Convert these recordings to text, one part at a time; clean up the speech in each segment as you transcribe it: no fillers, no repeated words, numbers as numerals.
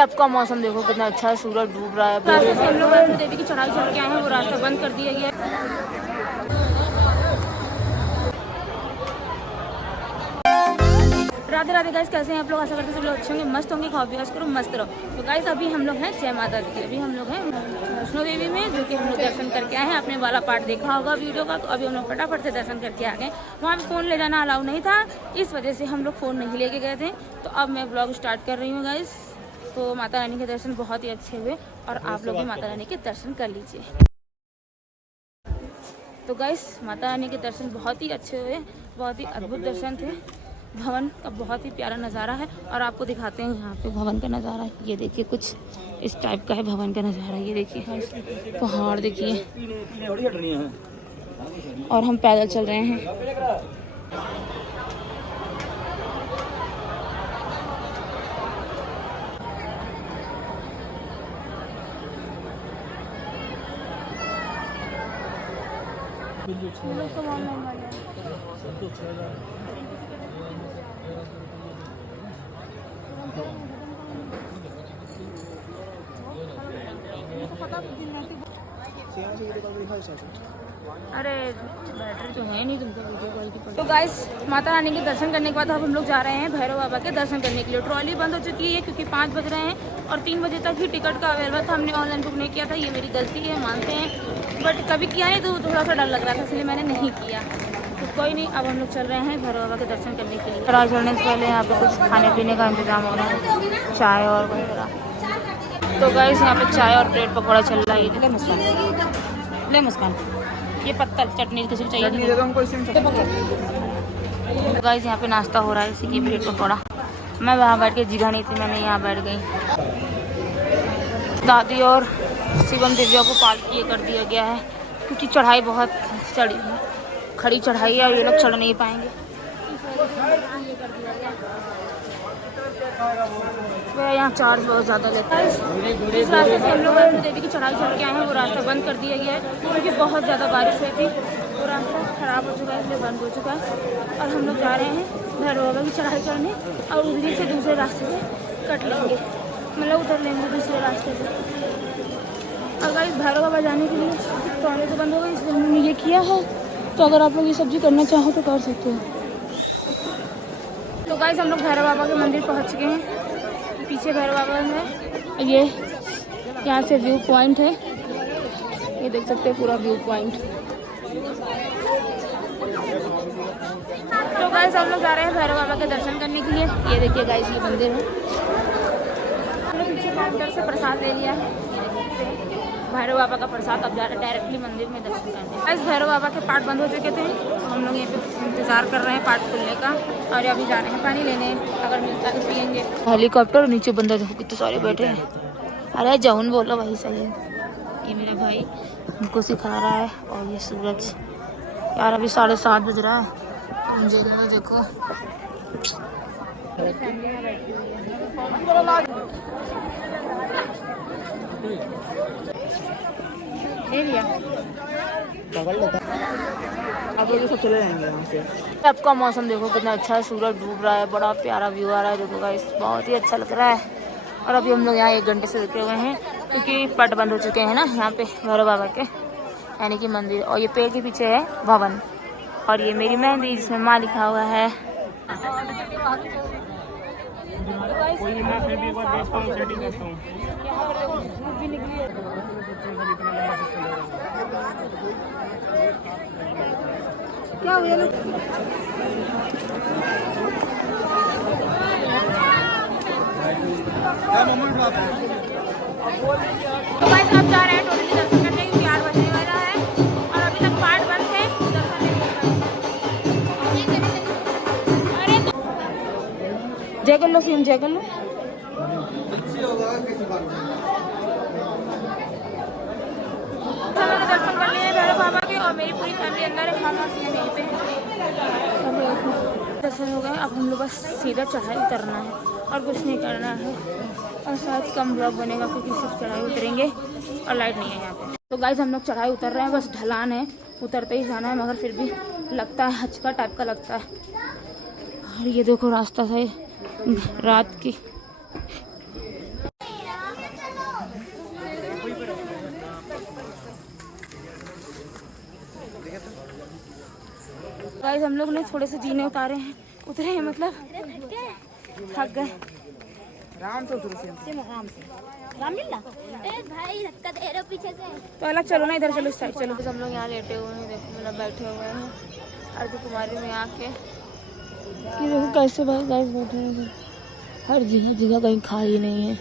आपका मौसम देखो कितना अच्छा है, सूरज डूब रहा है। रास्ते से हम लोग वैष्णो देवी की चढ़ाई चढ़ के आए हैं, वो रास्ता बंद कर दिया गया है। राधे राधे गाइस, कैसे हैं आप लोग? आशा करते हैं सब लोग अच्छे होंगे, मस्त होंगे, खाओ पियो करो, मस्त रहो। तो गाइस अभी हम लोग हैं जय माता दी, अभी हम लोग हैं वैष्णो देवी में, जो कि हम लोग दर्शन करके आए हैं। आपने वाला पार्ट देखा होगा वीडियो का, तो अभी हम लोग फटाफट से दर्शन करके आ गए। वहाँ पे फ़ोन ले जाना अलाउ नहीं था, इस वजह से हम लोग फ़ोन नहीं लेके गए थे। तो अब मैं ब्लॉग स्टार्ट कर रही हूँ गाइस। तो माता रानी के दर्शन बहुत ही अच्छे हुए और आप लोग भी माता रानी के दर्शन कर लीजिए। तो गाइस माता रानी के दर्शन बहुत ही अच्छे हुए, बहुत ही अद्भुत दर्शन थे। भवन का बहुत ही प्यारा नज़ारा है और आपको दिखाते हैं यहाँ पे भवन का नज़ारा। ये देखिए कुछ इस टाइप का है भवन का नज़ारा। ये देखिए पहाड़ देखिए, और हम पैदल चल रहे हैं। अरे बैटरी तो है नहीं तुमको वीडियो कॉल की। तो गाइस माता रानी के दर्शन करने के बाद अब हम लोग जा रहे हैं भैरव बाबा के दर्शन करने के लिए। ट्रॉली बंद हो चुकी है क्योंकि 5 बज रहे हैं और 3 बजे तक ही टिकट का अवेलेबल था। हमने ऑनलाइन बुक नहीं किया था, ये मेरी गलती है, मानते हैं, बट कभी किया नहीं तो थोड़ा सा डर लग रहा था, इसलिए मैंने नहीं किया। तो कोई नहीं, अब हम लोग चल रहे हैं भैरव बाबा के दर्शन करने के लिए। चढ़ाई चढ़ने से पहले यहाँ पे कुछ खाने पीने का इंतजाम हो रहा है, चाय और वगैरह। तो गाइस यहाँ पे चाय और ब्रेड पकौड़ा चल रहा है। ये ले मुस्कान, ले मुस्कान, ये पत्तल चटनी किसी को चाहिए तो गाइस यहाँ पे नाश्ता हो रहा है, इसी की ब्रेड पकौड़ा। मैं वहाँ बैठ के जगह नहीं थी, मैंने यहाँ बैठ गई। दादी और शिवम दिव्या को पालकी कर दिया गया है क्योंकि चढ़ाई बहुत खड़ी चढ़ाई है और ये लोग चढ़ नहीं पाएंगे। यहाँ चार्ज बहुत ज़्यादा लेता है। इस रास्ते से हम लोग वैष्णो देवी की चढ़ाई चढ़ के आए हैं, वो रास्ता बंद कर दिया गया है क्योंकि बहुत ज़्यादा बारिश हुई थी। वो रास्ता ख़राब हो चुका है, इसलिए बंद हो चुका है और हम लोग जा रहे हैं भैरव बाबा की चढ़ाई चढ़ने और उधरी से दूसरे रास्ते से कट लेंगे, मतलब उतर लेंगे दूसरे रास्ते से। और गाइस भैरव बाबा जाने के लिए टॉयलेट तो बंद हो गई, इसलिए हमने ये किया है। तो अगर आप लोग ये सब्जी करना चाहो तो कर सकते हो। तो गाइस हम लोग भैरव बाबा के मंदिर पहुंच चुके हैं। पीछे भैरव बाबा है, ये यहाँ से व्यू पॉइंट है, ये देख सकते हैं पूरा व्यू पॉइंट। तो गाइस हम लोग जा रहे हैं भैरव बाबा के दर्शन करने के लिए। ये देखिए गाइस ये मंदिर है। हम लोग पीछे काउंटर से प्रसाद ले लिया है, भैरव बाबा का प्रसाद। अब जा रहे हैं डायरेक्टली मंदिर में दर्शन करने। गाइस भैरव बाबा के पार्ट बंद हो चुके थे, हम लोग यहाँ पे इंतज़ार कर रहे हैं पार्ट खुलने का और अभी जा रहे हैं पानी लेने, अगर मिलता है पियेंगे। हेलीकॉप्टर नीचे बंदा देखो कितने सारे बैठे हैं। अरे जौन बोलो वही सही है। ये मेरा भाई हमको सिखा रहा है और ये सूरज। यार अभी 7:30 बज रहा है, देखो ले लिया। आप लोग सब चले जाएंगे यहाँ से। आपका मौसम देखो कितना अच्छा है, सूरज डूब रहा है, बड़ा प्यारा व्यू आ रहा है। देखो गाइस बहुत ही अच्छा लग रहा है। और अभी हम लोग यहाँ 1 घंटे से रुके हुए हैं क्योंकि पट बंद हो चुके हैं ना यहाँ पे भैरव बाबा के, यानी कि मंदिर। और ये पेड़ के पीछे है भवन, और ये मेरी मेहंदी जिसमें माँ लिखा हुआ है। क्या हुआ लोग? तो गाइस आप जा रहे हैं टोटली दर्शन करने क्योंकि 8 बजने वाला है और अभी तक पार्ट बंद है, दर्शन नहीं हो पाए। जय कर लो फिल्म, जय कर लो। दर्शन कर लिए भैरव बाबा के और मेरी पूरी फैमिली अंदर है, हम यहीं पे दर्शन हो गए। अब हम लोग बस सीधा चढ़ाई उतरना है और कुछ नहीं करना है, और शायद कम ब्लॉग बनेगा क्योंकि सिर्फ चढ़ाई उतरेंगे और लाइट नहीं है यहाँ पे। तो गाइस हम लोग चढ़ाई उतर रहे हैं, बस ढलान है, उतरते ही जाना है, मगर फिर भी लगता है हचका टाइप का लगता है। और ये देखो रास्ता है रात की गाइस हम लोग ने थोड़े से जीने उतारे हैं, उतरे हैं मतलब थक गए। आराम से उतरो से आराम से। भाई धक्का दे रहे हो पीछे से। तो अलग चलो ना, इधर चलो, इस साइड चलो। हम लोग यहाँ लेटे हुए हैं, देखो मतलब बैठे हुए हैं अर्ध कुमारी में आके। ये देखो कैसे बस गाइस बैठे हैं, हर जगह कहीं खाली नहीं है।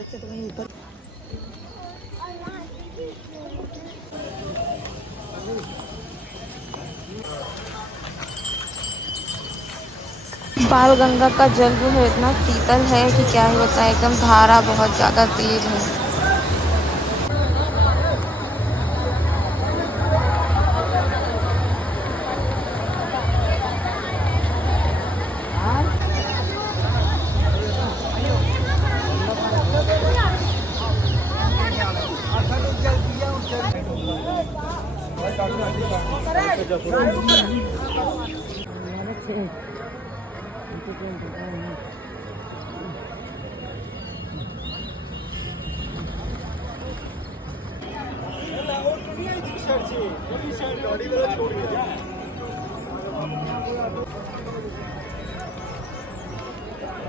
बाल गंगा का जल जो है इतना शीतल है कि क्या ही बताएं, एकदम धारा बहुत ज़्यादा तेज है।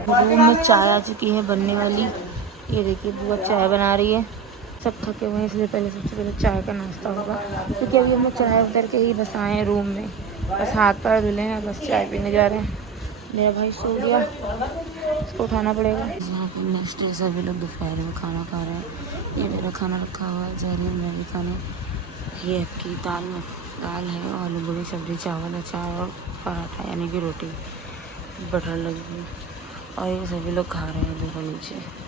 रूम में चाय आ चुकी है बनने वाली। ये देखिए बुआ चाय बना रही है। सब थके हुए हैं इसलिए पहले सबसे पहले चाय का नाश्ता होगा, क्योंकि अभी हम लोग चाय उतर के ही बस आए हैं रूम में, बस हाथ पैर धुले हैं, बस चाय पीने जा रहे हैं। मेरा भाई सो गया, इसको उठाना पड़ेगा। नेक्स्ट डे सभी लोग दोपहर में खाना खा रहे हैं। ये मेरा खाना रखा हुआ है, जहरीन मैं भी खाना। ये आपकी दाल है, आलू बड़ी सब्जी, चावल, अचार और पराठा यानी कि रोटी बटर लगी हुई, और ये सभी लोग खा रहे हैं देखो नीचे।